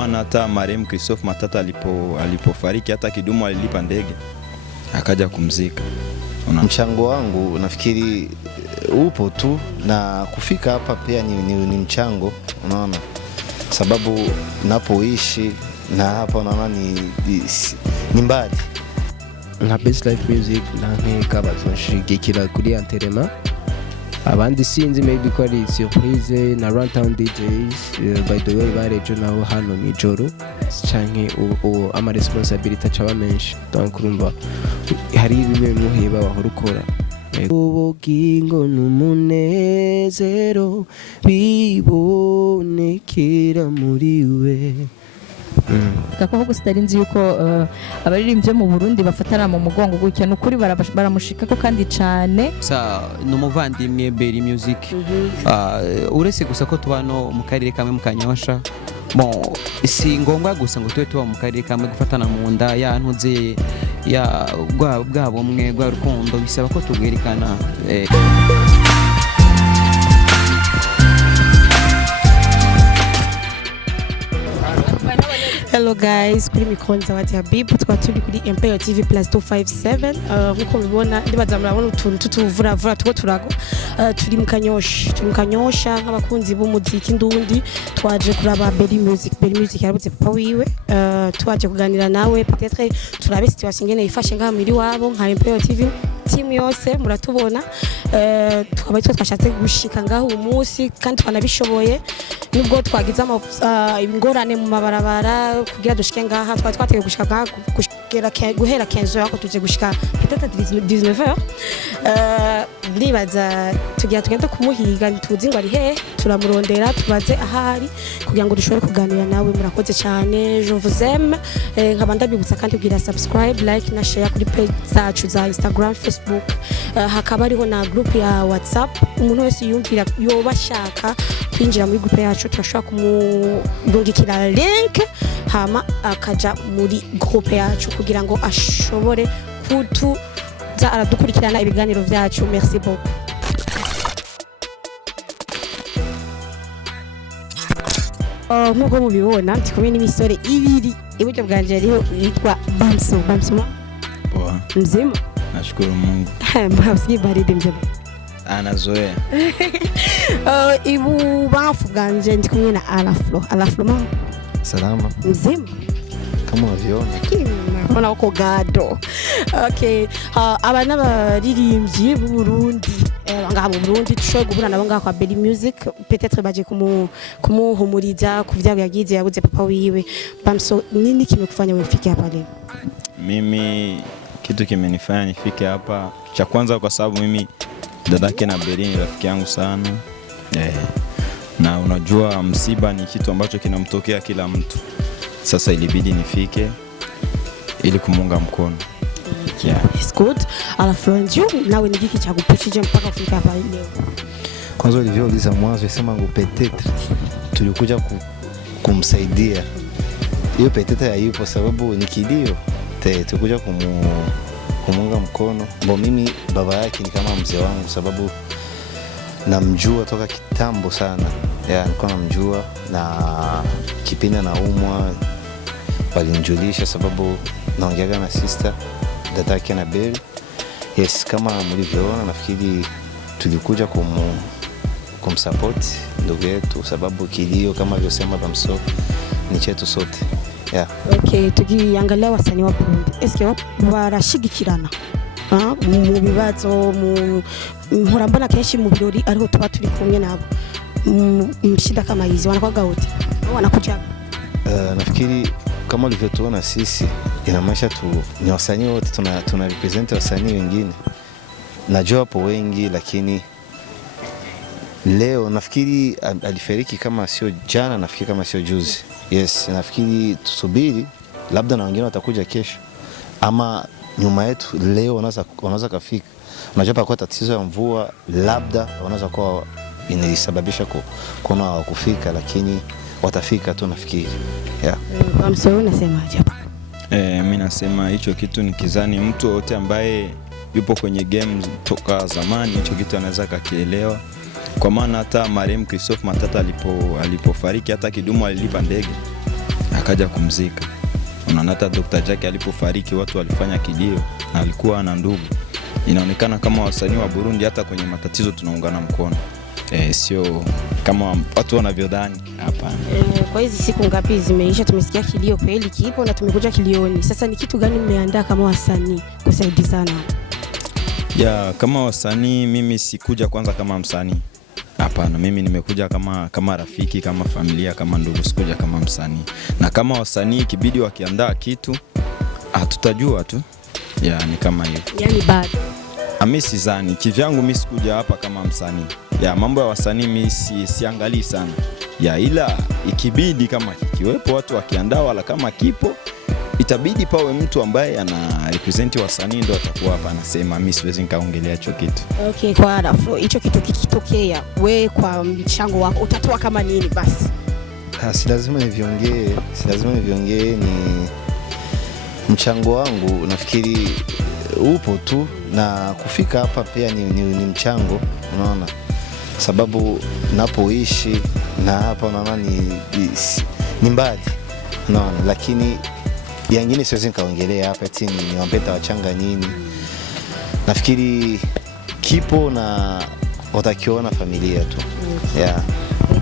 Maana hata marehemu Christophe Matata alipofariki hata Kidumu alilipa ndege akaja kumzika. Mchango wangu nafikiri upo tu, na kufika hapa pia ni mchango, unaona, sababu napoishi na hapa unaona ni mbali. Na best life music nankeka bazonshigikira kuri anterema. Abandi sinzi maybe ko ari surprise na Runtown DJs by the way barejo naho hano mijoro canke ama responsibility acaba menshi. Donc urumva hari bimwe muheba wahora ukora. Ubugingo n'umunezero bibonekera muri we. Kako gusitarinzi yuko abaririmbye mu Burundi bafatana mu mugongo gutya n'ukuri baramushika ko kandi cyane sa no muvandimwe Berry Music. Uretse gusa ko tubano mu karere kamwe mu Kanyosha, bon si ngombwa gusa ngo tuba mu karere kamwe gufatana mu nda ya ntuze ya bwabo mwe gwa rukundo, bisaba ko tugwerekana. Hello guys, kuri mikonza wati Habibu, twaturi kuri ImperialTV +257. Nkuko mubibona ndibaza murabona utuntu tutuvura tuko turago. Turi mu Kanyosha nk'abakunzi b'umuziki ndundi, twaje kuraba Berry Music yarabuze papa wiwe. Twaje kuganira nawe peut-être turabe situation ngene ifashe ngaha muri wabo nka ImperialTV team yose muratubona. Twaba twashatse gushika ngaho umunsi kandi twanabishoboye, nubwo twagize ingorane mu mabarabara kugira dushike ngaha. Twateye gushika guhera 15h ko tuje gushika peut-être 19h. Ndibaza tugira tugenda kumuhiga ntituzi ngo ari he, turamurondera tubaze ahari kugira ngo dushobore kuganira nawe. Murakoze cyane, je vous aime. Nkaba ndabibutsa kandi kugira subscribe, like na share kuri page zacu za Instagram, Facebook. Hakaba ariho na group ya WhatsApp. Umuntu wese yumvira yoba shaka kwinjira muri group yacu turashobora kumurungikira link hama akaja muri group yacu kugira ngo ashobore kutuza aradukurikirana ibiganiro vyacu. Merci beaucoup. Nkuko mubibona ndi kumwe n'imisore ibiri, iburyo bwanje ariho yitwa Bamso. Mzima? Nashukuru Mungu. Mbavye baride mzima. Anazoea. Ibu bafu bwanje ndi kumwe na rflow. Mama. Salama. Mzima? Kama unaviona. Mbona uko gado. Okay. Abana baririmbyi b'u Burundi, ngaha mu Burundi tushoye guhura nabo ngaha kwa Berry Music, peut-être baje kumuhumuriza kuvya yagize yabuze papa wiwe. Bamso, nini kimekufanya ufike hapa leo? Mimi kitu kimenifanya nifike hapa, cha kwanza kwa sababu mimi dadake na Berry ni rafiki yangu sana. Na unajua msiba ni kitu ambacho kinamtokea kila mtu. Sasa ilibidi nifike ili kumunga mkono. Yeah. It's good. Alafu ndio nawe ni giki cha kupushije mpaka kufika hapa leo. Kwanza ulivyouliza mwanzo sema ngo peut-être tulikuja kumsaidia. Hiyo peut-être haipo sababu ni kilio. Tulikuja kumunga mkono. Bo mimi baba yake ni kama mzee wangu sababu namjua toka kitambo sana. Nilikuwa namjua na kipindi naumwa walinijulisha sababu naongeaga na sister dadake na Berry. Yes, kama mlivyoona nafikiri tulikuja kumsupport ndugu yetu sababu kilio kama alivyosema Bamso ni chetu sote. Yeah. Okay, tukiangalia wasanii wa Burundi, eske barashigikirana? Mu bibazo murambana kenshi mu birori ariho tuba turi kumwe nabo. Mshida kama hizi wanakuwa wote. Wanakuja. Nafikiri kama ulivyotuona sisi inamaanisha ni wasanii wote tuna represent wasanii wengine. Najua hapo wengi lakini leo nafikiri alifariki kama sio jana, nafikiri kama sio juzi. Yes, nafikiri tusubiri labda na wengine watakuja kesho ama nyuma yetu leo wanaweza kafika. Unajua pa kwa tatizo ya mvua labda wanaweza kuwa inasababisha kuona kufika lakini watafika tu nafikiri. Yeah. Bamso unasemaje hapa? Mimi nasema hicho kitu ni kizani mtu wote ambaye yupo kwenye game toka zamani hicho kitu anaweza kakielewa. Kwa maana hata marehemu Christophe Matata alipofariki hata Kidumu alilipa ndege wakaja kumzika. Unaona hata Dr. Jack alipofariki watu walifanya kilio na alikuwa na ndugu. Inaonekana kama wasanii wa Burundi hata kwenye matatizo tunaungana mkono. Sio kama watu wanavyodhani, hapana. Kwa hizi siku ngapi zimeisha tumesikia kilio kweli kipo na tumekuja kilioni. Sasa ni kitu gani mmeandaa kama wasanii kusaidizana? Kama wasanii mimi sikuja kwanza kama msanii. Hapana, mimi nimekuja kama rafiki, kama familia, kama ndugu, sikuja kama msanii. Na kama wasanii kibidi wakiandaa kitu, tutajua tu. Ni kama hivyo. Yaani bado. Mimi sidhani kivyangu, mimi sikuja hapa kama msanii. Mambo ya wasanii mimi siangalii sana. Ila ikibidi kama kikiwepo watu wakiandaa, wala kama kipo itabidi pawe mtu ambaye ana represent wasanii ndio atakuwa hapa anasema. Mimi siwezi nikaongelea hicho kitu. Okay, kwa rflow hicho kitu kikitokea, we kwa mchango wako utatoa kama nini basi? Si lazima niviongee, ni mchango wangu nafikiri upo tu, na kufika hapa pia ni mchango, unaona, sababu napoishi na hapa unaona ni mbali, unaona, lakini yangine siwezi nikaongelea hapa eti niwampeta wachanga nini. Nafikiri kipo na watakiona familia tu.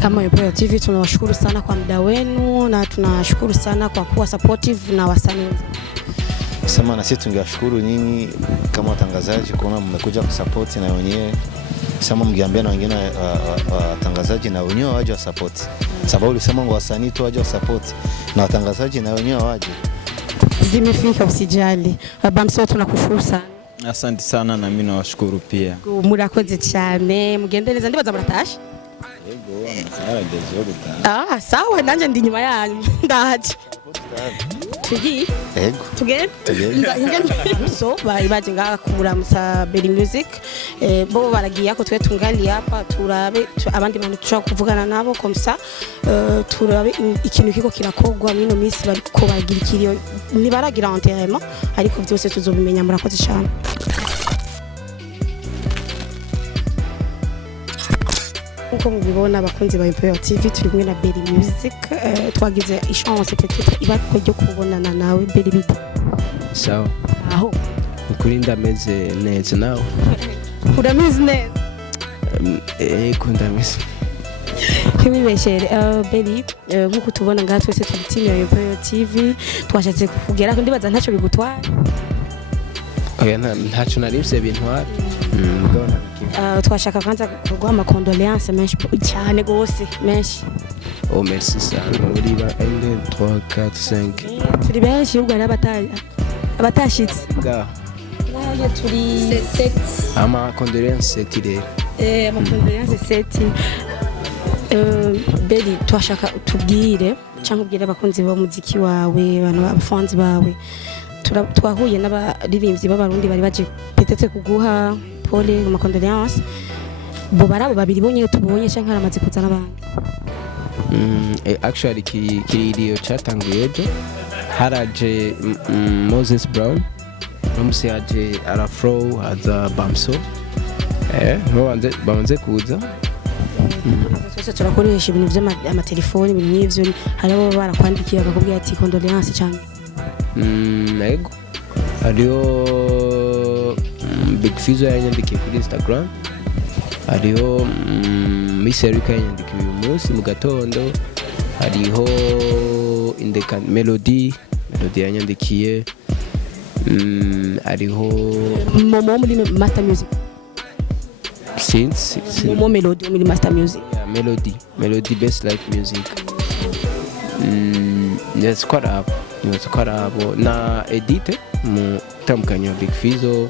Kama ImperialTV tunawashukuru sana kwa muda wenu na tunashukuru sana kwa kuwa supportive na wasanii. Sema na sisi tungewashukuru nyinyi kama watangazaji kuona mmekuja kusupport na wenyewe. Sema mngeambia na wengine watangazaji na wenyewe waje wa support. Sababu ulisema wasanii tu waje wa support na watangazaji na wenyewe waje. Zimefika, usijali. Bamso tunakushukuru sana. Asante sana na mimi nawashukuru pia. Murakoze cyane. Mugendereza ndibaza muratashe. Sawa, nanje ndi nyuma yanyu. Ndaje. Tugi? Tugende? So baje ngaha kumuramutsa Berry Music. Bo baragiye ko twe tungali hapa turabe abandi bantu tushaka kuvugana nabo komsa. Turabe ikintu kiko kirakogwa mino misi bariko bagira ikiriyo nibaragira enterrement, ariko byose tuzobimenya. Murakoze cyane. Uko mubibona abakunzi ba ImperialTV turi kumwe na Berry Music, twagize chance peut-être ibako ryo kubonana nawe Berry bita. Sawa. Aho ukuri ndameze neza nawe. Urameze neza? Kundameze. Kwibeshere Berry, nkuko tubona ngaha twese turi team ya ImperialTV, twashatse kugera ko ndibaza ntacyo bigutwara. Ntacyo narimse bintwara. Twashaka kwanza kuguha amakondoléances menshi cyane gose menshi. Merci sana. Muri ba 1 2 3 4 5. Turi benshi ubwo abatashitse. Ngaha turi 7. Amakondoléances 7 rero. Amakondoléances 7. Berry, twashaka tubwire cyangwa ubwire abakunzi ba muziki wawe, abantu abafanzi bawe. Twahuye n'abaririmbyi b'abarundi bari baje petete kuguha pole mu condoléances. Bo barabo babiri bonye tubonye cyangwa haramaze kuzana abandi? Actually kiriyo cyatanguye ejo, haraje Moses Brown, bamusiyaje rflow, haza bamso. Babanze kuza. Twese turakoresha ibintu by'amatelefoni, ibintu nk'ivyo, hariho barakwandikiye bakakubwira ati condoléances cyane. Ego hariho Big Fizzo yanyandikiye kuri Instagram, hariho Miss Erika yanyandikiye uyu munsi mu gatondo, hariho Melody yanyandikiye, hariho Momo muri Master Music. Since Momo Melody muri Master Music. Melody Best Life Music. Yes, kwarabo na edith mu tamukanya Big Fizzo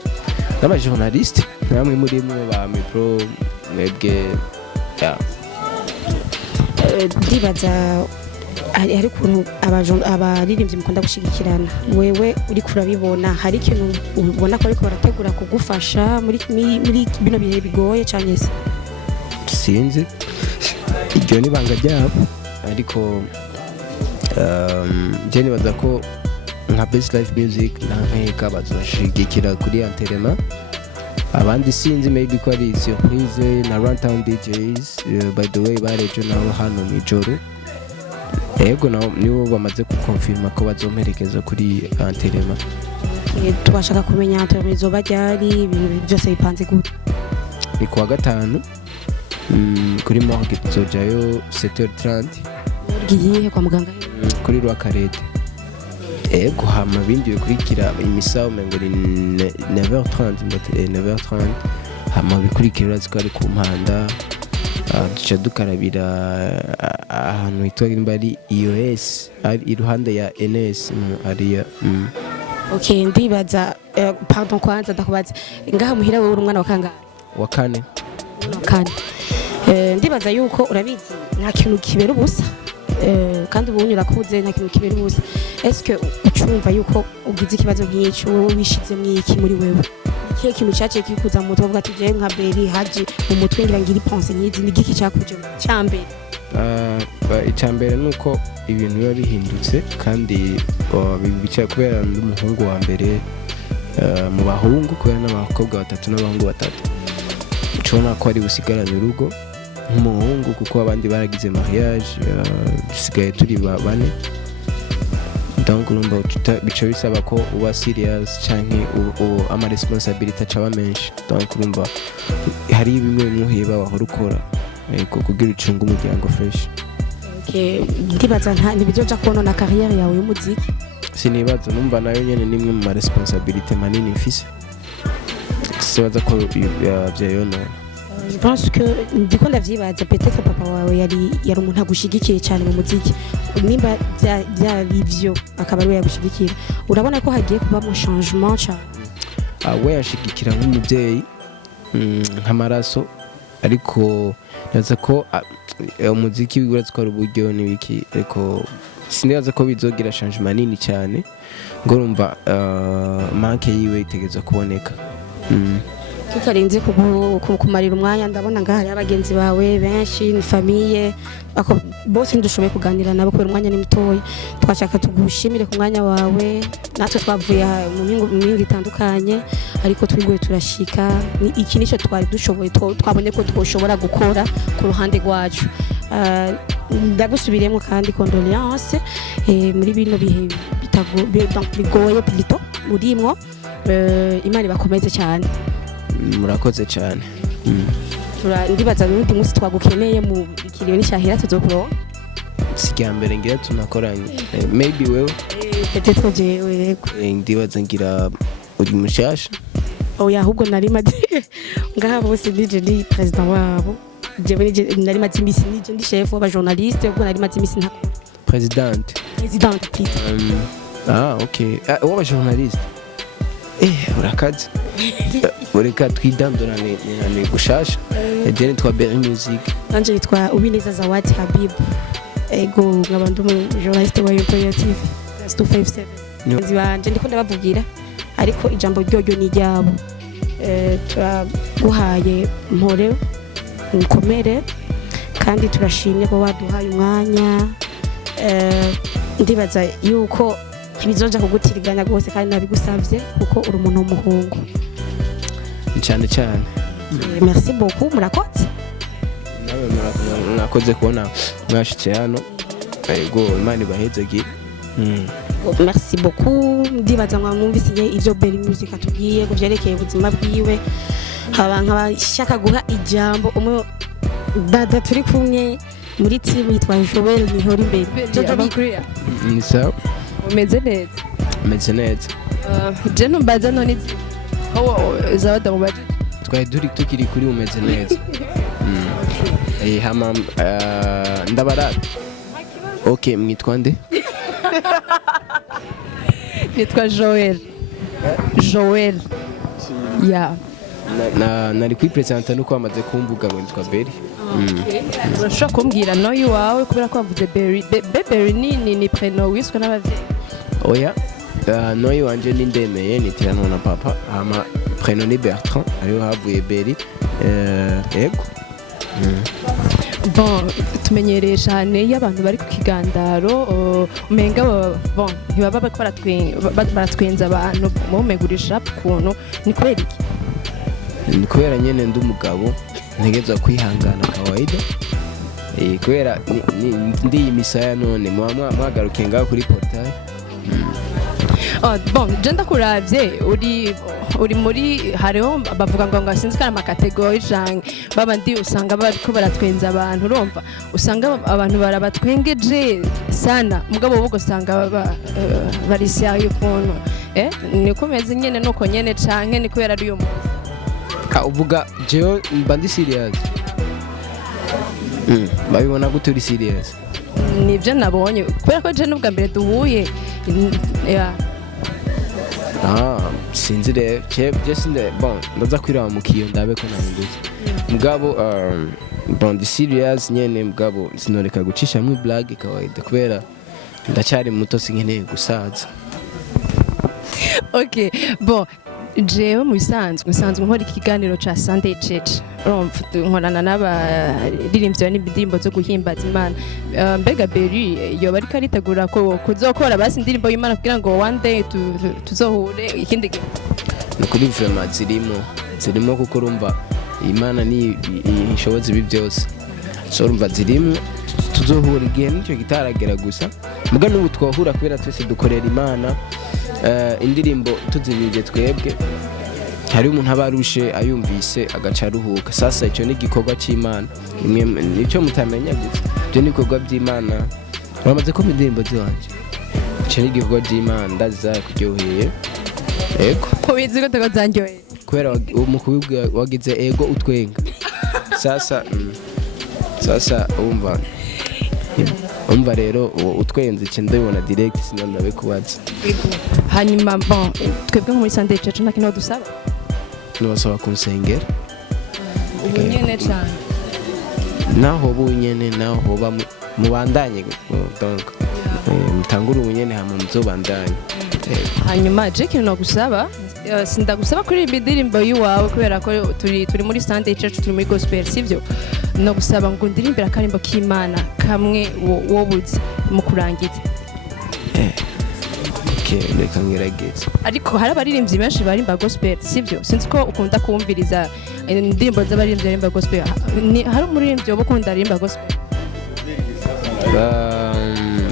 n'aba journaliste namwe muri mu ba micro mwebwe. Ndibaza hari kuntu abaririmbyi mukunda gushigikirana, wewe uri kurabibona, hari ikintu ubona ko ariko barategura kugufasha muri bino bihe bigoye cyane se? Sinzi ibyo ni banga ryabo, ariko jeni baza ko nka Best Life Music nankeka bazashigikira kuri enterrement. Abandi sinzi maybe ko ari surprise na Runtown DJs, by the way barejo naho hano mijoro. yego nibo bamaze gukonfirma ko bazomperekeza kuri anterema. Twashaka kumenya anterema izoba ryari, ibintu byose bipanze gute? Ni kuwa gatanu kuri morgue tuzojayo 7h30. Giye kwa muganga kuri Rwakarete. Ego hama bindi bikurikira imisa umengo ni 9h30 9h30 hama bikurikira zikari ku mpanda duca dukarabira ahantu hitwa imbari iOS ari iruhande ya NS ariya. Okay, ndibaza pardon kwanza ndakubaza ngaha muhira wewe umwana wa kangahe? Wa kane. Ndibaza yuko urabizi nta kintu kibera ubusa kandi ubu unyura kuze nta kintu kibera ubusa. Est-ce que ucumva yuko ugize ikibazo nk'icyo wowe wishize mwiki muri wewe? Ikihe kintu cyaciye kikuza mu mutwe uvuga ati je nka Beri haji mu mutwe ngira ngira iponse nyizi ni giki cyakuje cyambere? Icyambere nuko ibintu biba bihindutse kandi bicaye kubera n'umuhungu wa mbere mu bahungu kubera n'abakobwa batatu n'abahungu batatu. Ncona ko ari busigaranye urugo nk'umuhungu kuko abandi baragize mariage dusigaye turi bane. Donc urumva bica bisaba ko uba serious canke ama responsibility acaba menshi. Donc urumva hari bimwe muheba wahora ukora kugira ucunga umuryango fresh. Okay, ndibaza ntibizoja konona carrière yawe y'umuziki? Sinibaza, numva nayo nyene nimwe mu responsibility manini mfise. Sibaza ko byayonona. Je pense que ndiko ndavyibaza peut-être papa wawe yari umuntu agushigikiye cyane mu muziki. Nimba byari byo akaba ari yagushyigikira, urabona ko hagiye kuba mu changement cyane? We yashigikira nk'umubyeyi nk'amaraso, ariko naza ko umuziki wiratse ko ari uburyo n'ibiki, ariko sinibaza ko bizogira changement nini cyane ngo urumva manke yiwe itegeza kuboneka. Tutarinze kumarira umwanya, ndabona ngaha hari abagenzi bawe benshi ni famille ako bose ndushoboye kuganira nabo kubera umwanya ni mutoya. Twashaka tugushimire ku mwanya wawe, natwe twavuye mu mingi itandukanye ariko twigoye turashika. Iki nico twari dushoboye, twabonye ko twoshobora gukora ku ruhande rwacu. Ndagusubiremo kandi condoléances muri bino bihe bigoye plutôt murimwo. Imana bakomeze cyane. Murakoze cyane. Ndibaza n'undi munsi twagukeneye mu ikiriyo n'ishahira tuzokuronka. Sijya mbere ngira tunakoranye. Maybe wewe peut-être jewe ndibaza ngira uri mushasha. Oya ahubwo nari maze ngaha bose nije ni president wabo. Jewe nari maze imisi nije ndi chef wa journaliste, ubwo nari maze imisi ntakora. President okay. Wa journaliste. Urakaze. Ureka twidandurane ni gushasha. Ejene twa Berry Music. Nanje nitwa Ubineza Zawadi Habib. Ego nk'abantu mu journaliste wa ImperialTV +257. Nzi banje ndiko ndabavugira ariko ijambo ryoryo ni ryabo. Turaguhaye mpore mukomere kandi turashimye ko waduhaye umwanya. Ndibaza yuko bizoja kugutiriganya gose kandi nabigusavye kuko uri umuntu w'umuhungu cyane cyane. Merci beaucoup, murakoze. Nakoze kubona mwashitse hano. Ego Imana ibahezege. Merci beaucoup. Ndibaza ngo mwumvise ivyo Berry Music atubwiye ngo vyerekeye ubuzima bwiwe. Nkabashaka guha ijambo umwe dada turi kumwe muri team yitwa Joel Nihori imbere. Ni sawa. Umeze neza? Umeze neza. Je numbaza none Zawadi mubaje. Twari tukiri kuri umeze neza. Hama ndabara. Okay, mwitwa nde? Nitwa Joel. Joel. Ya. Nari kwipresenta nuko amaze kumvuga ngo nitwa Berry. Urashobora kumbwira noyu wawe kubera ko wavuze Berry. Berry ni prénom wiswe n'abavyeyi. Oya. Noyu wanje ni ndemeye nitirana na papa. Hama prénom ni Bertrand, ariho havuye Berry. Ego. Bon, tumenyereye cyane iyo abantu bari ku kigandaro umenga bon ntibaba baratwenza abantu mumegurisha ukuntu. Ni kubera iki? Ni kubera nyene ndi umugabo ntegeza kwihangana kawaida. kubera ndi imisaya none mwagarukiye ngaho kuri portail. Bon, je ndakuravye uri muri hariho bavuga ngo sinzi kana makategori jange babandi usanga bariko baratwenza abantu urumva usanga abantu barabatwengeje sana mugabo bugo usanga bari sérieux kuntu niko meze nyene nuko nyene canke ni kubera ari uyu uvuga jewe mba ndi serious babibona gute uri serious? Nivyo nabonye kubera ko je n'ubwa mbere duhuye sinzi rero je sinde bon ndaza kwiraba mu kiyo ndabe ko nahindutse mugabo bon ndi serious nyene mugabo sinoreka gucisha mu blague kawaida kubera ndacyari muto sinkeneye gusaza. Okay, bon jewe mu bisanzwe nkora ikiganiro ca Sunday Church nkorana n'abaririmbyi n'indirimbo zo guhimbaza Imana. Mbega Berry yoba ariko aritegura ko kuzokora basi indirimbo y'Imana kugira ngo one day tuzohure ikindi gihe? Ni kuri vraiment zirimo kuko urumva Imana ni ishoboza ibi byose, so urumva zirimo tuzohura igihe nicyo gitaragera gusa muga n'ubu twahura kubera twese dukorera Imana. Indirimbo tuzirije twebwe hari umuntu abarushe ayumvise agaca aruhuka. Sasa icyo ni igikorwa cy'Imana, nicyo mutamenya gusa byo ni ibikorwa by'Imana. Uramaze ko indirimbo ziwanje icyo ni igikorwa by'Imana ndaza kuryoheye ego ko bizi ko tugazanyoye kubera umukubwa wagize ego utwenga. Sasa umva rero utwenze cyo ndabona direct sinandabe kubaza. Hanyuma bon twebwe muri Sunday Church nta kintu dusaba nubasaba kunsengera ubunyene cyane naho bunyene naho hoba mubandanye donc mutangura ubunyene hamwe muzobandanye. Hanyuma je kintu nagusaba sindagusaba kuri indirimbo yiwawe kubera ko turi muri Sunday Church turi muri gospel sivyo no gusaba ngo ndirimbira akarimbo k'Imana kamwe wobuze mu kurangiza. Reka ngerageze ariko hari abaririmbyi benshi barimba gospel sivyo sinzi ko ukunda kumviriza indirimbo z'abaririmbyi barimba gospel. Hari umuririmbyi wo ukunda arimba gospel?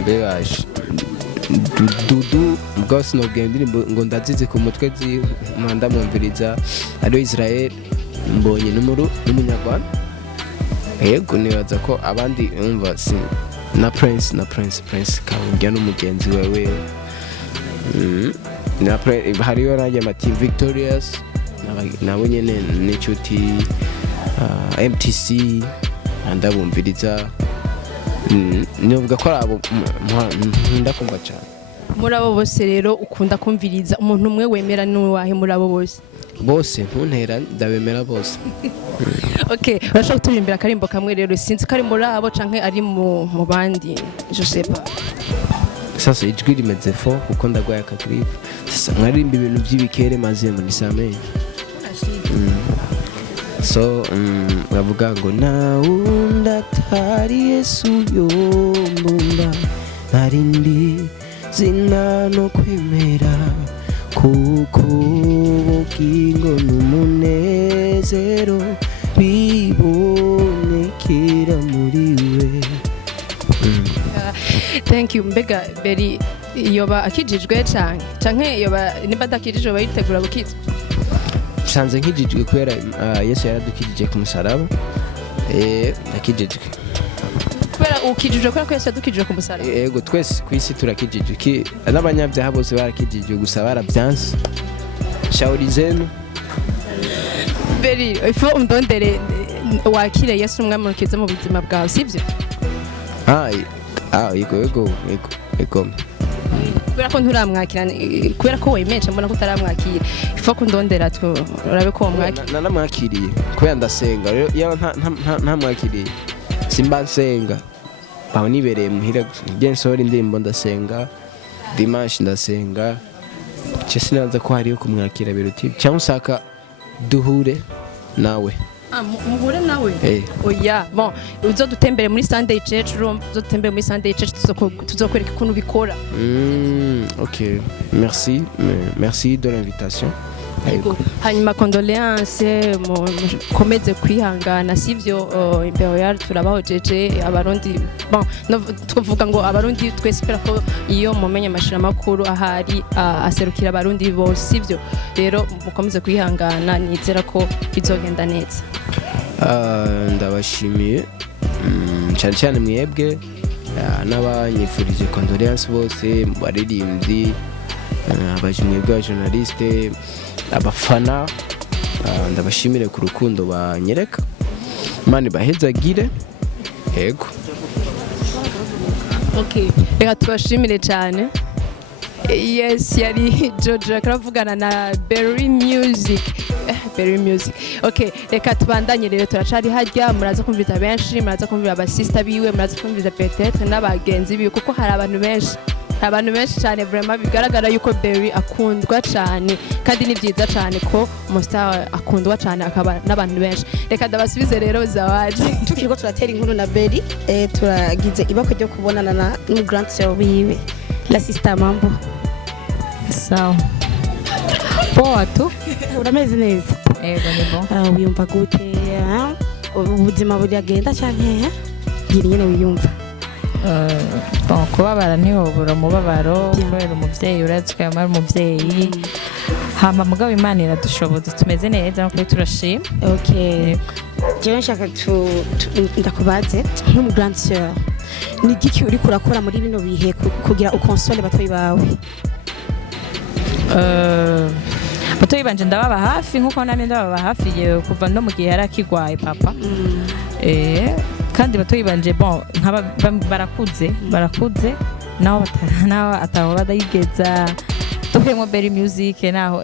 Bebaje dudu mugabo sinobwira indirimbo ngo ndazize ku mutwe z'imanda mumviriza ariyo Israel mbonye n'umunyarwanda. Yego nibaza ko abandi umva si na Prince kawujya n'umugenzi wewe hariyo nanjye amati Victorious nabo nyene n'inshuti MTC ndabumviriza. Nivuga ko abo ndakumva cyane. Muri abo bose rero ukunda kumviriza umuntu umwe wemera n'uwahe muri abo bose ntuntera ndabemera bose. Okay, urashobora kuturimbira akarimbo kamwe rero sinzi ko ari muri abo canke ari mu bandi je sais pas. Sasa ijwi rimeze fo kuko ndagwaye akagripe. Sasa mwarimba ibintu by'ibikere maze muri samenye. So bavuga ngo na unda tari Yesu yombumba narindi zina no kwemera kuko bugingo n'umunezero bibonekera muri we. Thank you. Mbega Berry yoba akijijwe canke yoba niba adakijijwe bayitegura gukizwa? Sanze nkijijwe kubera Yesu yaradukijije ku musaraba. Ndakijijwe kubera ukijijwe kubera ko Yesu yadukijije ku musaraba. Yego twese ku isi turakijijwe n'abanyabyaha bose barakijijwe gusa barabyanze. Shauri zenu Berry ifo umdondere wakire Yesu umwami mukiza mu buzima bwawe sivyo? Yego kubera ko nturamwakira kubera ko wemeje mbona ko utaramwakira ifo ko ndondera urabe ko wamwakira. Nanamwakiriye kubera ndasenga rero iyo ntamwakiriye simba nsenga baho nibereye muhira ngiye nsora indirimbo ndasenga dimanche ndasenga cyo sinaza ko hariyo kumwakira biruti cyangwa usaka duhure nawe. Muhure nawe? Oya bon uzodutembere muri Sunday Church uzodutembere muri Sunday Church tuzokwereka ukuntu bikora. OK, merci de l'invitation. Yego. Hanyuma condoléance mukomeze kwihangana sivyo Imperial turabahojeje abarundi bon tuvuga ngo abarundi twespera ko iyo mumenye amashira makuru ahari aserukira abarundi bose sivyo rero mukomeze kwihangana nizera ko bizogenda neza. Ndabashimiye cyane cyane mwebwe n'abanyifurije condoléance bose mu baririmbyi abajimwe bwa journaliste abafana ndabashimire ku rukundo banyereka mani bahezagire yego. Okay, reka tubashimire cyane. Yes, yari Jojo akaravugana na Berry Music. Berry Music. Okay, reka tubandanye rero turacari harya muraza kumvira benshi, muraza kumvira abasista biwe, muraza kumvira peut-être n'abagenzi biwe kuko hari abantu benshi cyane vraiment bigaragara yuko Berry akundwa cyane kandi ni byiza cyane ko umustar akundwa cyane akaba n'abantu benshi. Reka ndabasubize rero Zawadi. Tukiriko turatera inkuru na Berry turagize ibako ryo kubonana na grand sœur wiwe la sister Mambo. Sawa. Poa tu. Urameze neza? Ego nibo. Wiyumva gute? Ubuzima buragenda cyane gira nyene wiyumva. Bon kubabara ntihobora umubabaro kubera umuvyeyi uratswe amara umuvyeyi hama mugabo Imana iradushoboza tumeze neza no kuri turashima. Okay. Jewe nshaka ndakubaze nk'umu grand sœur ni giki uri kurakora muri bino bihe kugira ukonsole batoyi bawe? Batoyi banje ndababa hafi nkuko nane ndababa hafi kuva no mu gihe yarakigwaye papa. Kandi batoyi banje bon barakuze naho ataho badayigeza tupemo Berry Music naho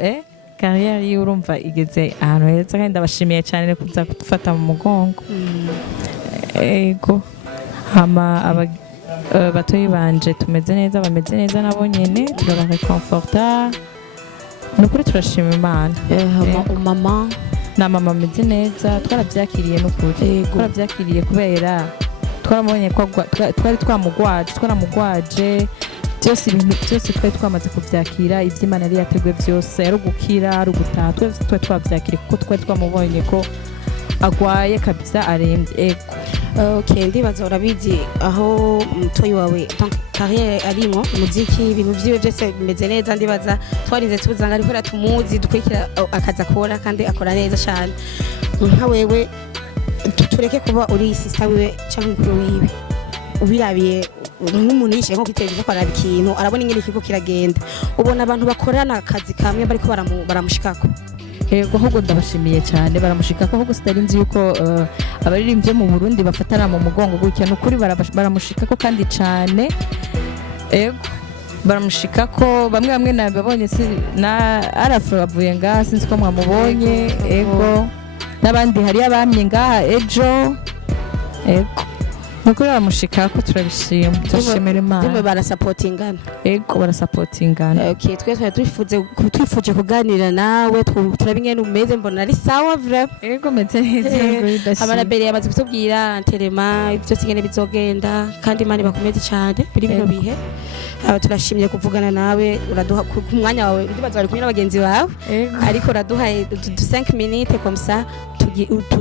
carrière y'urumva igeze ahantu heza kandi ndabashimiye cyane kuza kudufata mu mugongo. Ego hama batoyi banje tumeze neza bameze neza nabo nyene turabareconforta nukuri turashima Imana. Mama na mama ameze neza twarabyakiriye n'ukuri twarabyakiriye kubera twaramubonye ko twari twaramugwaje byose ibintu byose twari twamaze kubyakira iby'Imana yari yateguye byose ari ugukira ari ugutaha twari twabyakiriye kuko twari twamubonye ko agwaye kabisa arembye. Ego. Okay, ndibaza urabizi aho umutoyi wawe carrière arimo umuziki ibintu vyiwe byose bimeze neza ndibaza twarize tubuzanga ariko tumuzi dukurikira akaza akora kandi akora neza cyane. Nka wewe tureke kuba uri sister wiwe cyangwa mukuru wiwe ubirabiye nk'umuntu yishe nko kwiteza ko araba ikintu arabona ingene ikigo kiragenda ubona abantu bakorana akazi kamwe bariko baramushikako. Ego ahubwo ndabashimiye cyane baramushikako ahubwo sitarinzi yuko abaririmbye mu Burundi bafatana mu mugongo gutya n'ukuri baramushikako kandi cyane. Ego baramushikako bamwe nababonye na rflow bavuye ngaha sinzi ko mwamubonye. Ego n'abandi hari abamye ngaha ejo. Ego nukuri baramushikako turashimira Imana. Bimwe barasupportingana. Ego barasupportingana. Okay, twese twifuje kuganira nawe turabingene umeze mbona ari sawa vraiment. Ego meze neza. Abana Berry yamaze kutubwira antelema byose ingene bizogenda kandi Imana bakomeze cyane muri bino bihe. Turashimye kuvugana nawe uraduha ku mwanya wawe ndibaza bari kumwe n'abagenzi bawe ariko uraduha 5 minutes comme ça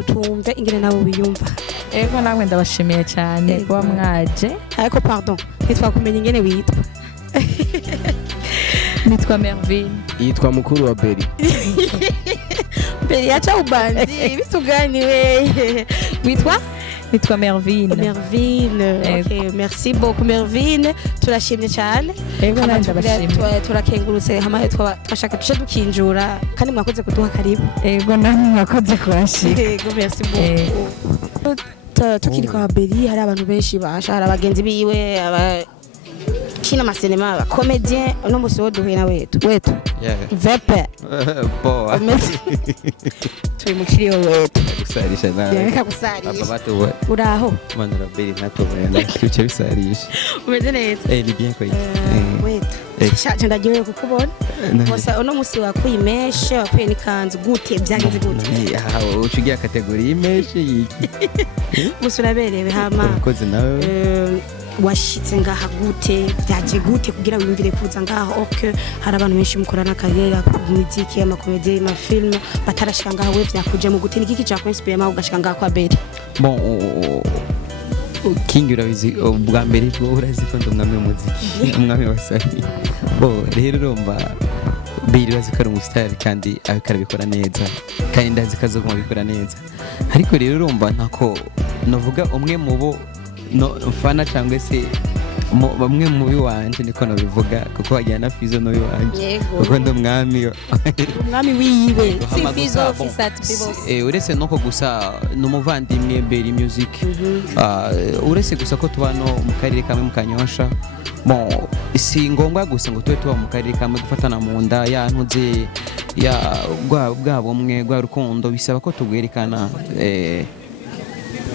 tumve ingene nawe wiyumva. Ego namwe ndabashimiye cyane kuba mwaje. Ariko pardon ntitwakumenya ingene witwa. Nitwa Mervine. Yitwa mukuru wa Berry. Berry yacha ubandi bisuganiwe. Witwa Nitwa Mervine. Okay, merci beaucoup Mervine. Turashimye cyane. Ego ndabashimiye. Turakengurutse hama twashaka tushe dukinjura kandi mwakoze kuduha karibu. Ego namwe mwakoze kurashika. Ego merci beaucoup. Tukiri kwa Berry hari abantu benshi bashara abagenzi biwe kina masinema aba comedian no muso duhe na wetu vepe Poa. turi mukiriyo wetu Gusarisha nawe. reka gusarisha Batu we. uraho Mandara Berry natobera kice bisarisha. umeze neza Ni bien quoi. wetu shaje ndagiye kukubona musa uno musi wakuye imeshe wakuye nikanzu gute byagenze gute ucugiye kategori y'imeshe yiki. musuraberewe hama Koze nawe. washitse ngaha gute byaje gute kugira wimvire kuza ngaha ok hari abantu benshi mukorana karera ku muziki amakomedi amafilm batarashika ngaha we vyakuje mu gute niki cya inspire ma ugashika ngaha kwa Beri bon King urabizi ubwa mbere bwo urazi ko ndumwami w'umuziki umwami wasani bo rero urumva Beri urazi ko ari umustar kandi akarabikora neza kandi ndazi ko azoguma bikora neza ariko rero urumva ntako novuga umwe mu bo no mfana cyangwa se bamwe mu biwanje niko nabivuga kuko wajyana fizzo no biwanje kuko ndumwami wiwe si fizzo fisat people uretse nuko gusa numuvandimwe Beri music uretse gusa ko tubano mu karere kamwe mu Kanyosha bon si ngombwa gusa ngo tuba mu karere kamwe gufatana mu nda ya ntuze ya bwa bumwe bwa rukundo bisaba ko tugwerekana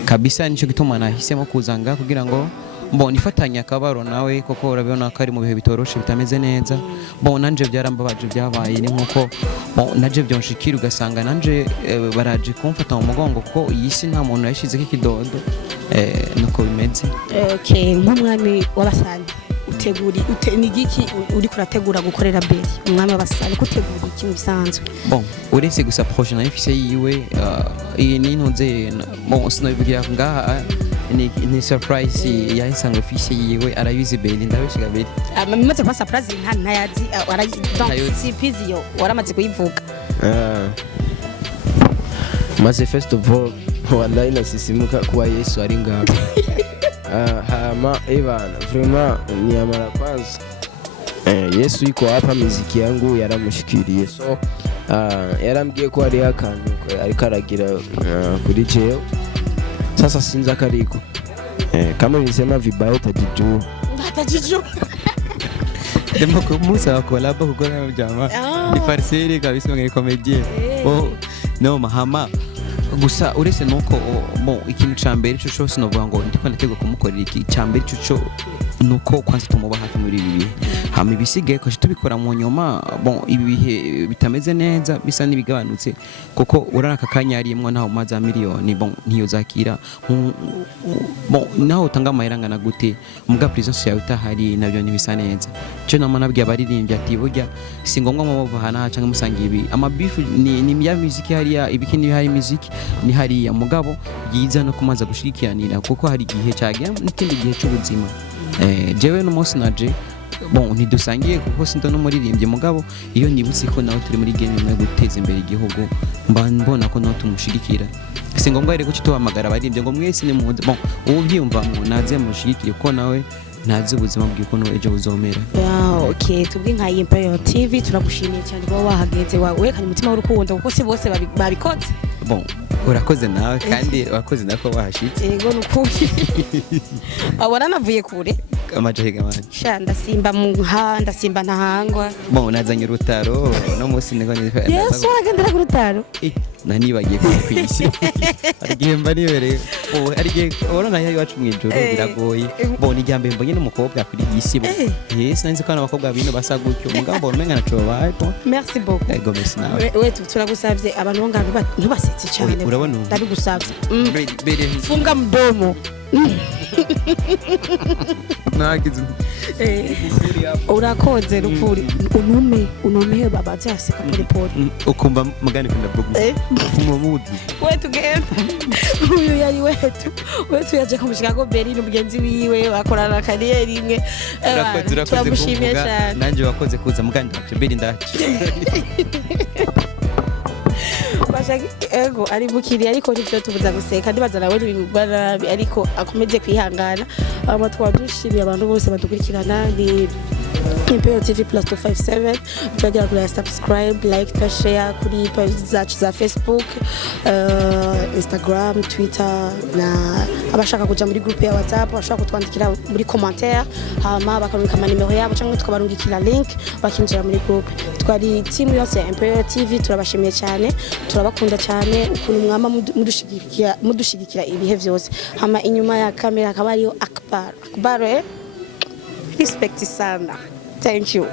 kabisa nico gituma nahisemo kuzanga kugira ngo mbona ifatanya akabaro nawe koko urabona ko ari mu bihe bitoroshe bitameze neza mbona nanje byarambabaje byabaye ni nkuko naje byonshikira ugasanga nanje baraje kumfata mu mugongo ko iyi si nta muntu yashize kidodo nuko bimeze okay nk'umwami w'abasani uteguri nigiki uri kurategura gukorera Beri umwami w'abasani kutegura iki bisanzwe bon uretse gusa projet nayo fise yiwe iyi ni ntunze bon sinobigira ngaha ni surprise ya isanga fise yiwe arabizi Beri ndabishiga Beri amaze kwa surprise nta yazi donc surprise yo waramaze kuyivuga maze first of all wallahi nasisimuka kuwa Yesu ari ngaha hama Evan vraiment ni amara kwanza Yesu yuko hapa muziki yangu yaramushikiriye so yarambwiye ko ari akantu ariko aragira kuri jewe sasa sinza kariko kama nilisema vibaya utajijua demo kumusa wa collab kuko na jamaa ni farseri kabisa ngene comedie no mahama gusa uretse nuko ikintu cyambere cyo cyose novuga ngo ndiko nategura kumukorera iki cyambere cyo nuko kwanza tumuba hafi muri ibi hama ibisigaye ko tubikora mu nyuma ibihe bitameze neza bisa nibigabanutse kuko uraraka kanyariyemwe naho maza miliyoni ntiyo zakira naho utanga amahiranga na gute muga presence yawe utahari nabyo nibisa neza cyo namanabwiye abaririmbye ati burya si ngombwa mu bavana cyangwa musanga ibi amabifu ni ya muziki hariya ibikini hari muziki ni hariya mugabo yiza no kumaza gushikiranira kuko hari igihe cyagiye n'ikindi gihe cy'ubuzima jewe n'umunsi naje ntidusangiye kuko sindo n'umuririmbyi mugabo iyo nibutse ko nawe turi muri game imwe guteza imbere igihugu mbona ko nawe tumushigikira si ngombwa rero ko tuhamagara abaririmbyi ngo mwese ni mu ubyumva mu naze mushigikire ko nawe ntazi ubuzima bw'ukuntu ejo buzomera okay tubwi nka ImperialTV turagushimiye cyane kuba wahageze werekanye umutima w'urukundo kuko si bose babikoze urakoze nawe kandi wakoze nako wahashitse yego nukuri abona navuye kure amajahega manje sha ndasimba ndasimba ntahangwa nazanye urutaro no musi niko Yesu aragendera ku rutaro nanibagiye kwisi arigemba nibereye arige urona yayo wacu mwijoro biragoye ni jambe mbonye n'umukobwa kuri isi yes nanze ko abakobwa bino basa gutyo mugambo umenga naco baye merci beaucoup ego merci nawe turagusavye abantu bo ngabo ntubasetse cyane urabona ndabigusavye bere funga mdomo nagize urakoze rukuri unume babaze aseka pole pole ukumva magani kwenda vuga kumumudu wetu genda uyu yari wetu yaje kumushika ko Beri n'umugenzi wiwe bakorana kariyeri imwe turamushimiye cyane nanje wakoze kuza mugani Beri ndaje ego ari bukiri ariko nivyo tubuza guseka ndibaza nawe n'ibibara ariko akomeze kwihangana twadushimiye abantu bose badukurikirana ni ImperialTV plus 257 tugira kuri subscribe like share kuri page zacu za Facebook Instagram Twitter na abashaka kuja muri groupe ya WhatsApp bashaka kutwandikira muri commentaire hama bakarungika amanimero yabo cyangwa tukabarungikira link bakinjira muri groupe twari team yose ya ImperialTV turabashimiye cyane turabakunda cyane ukuntu mwama mudushigikira ibihe byose hama inyuma ya kamera akaba ariyo Akbar respect sana. Thank you.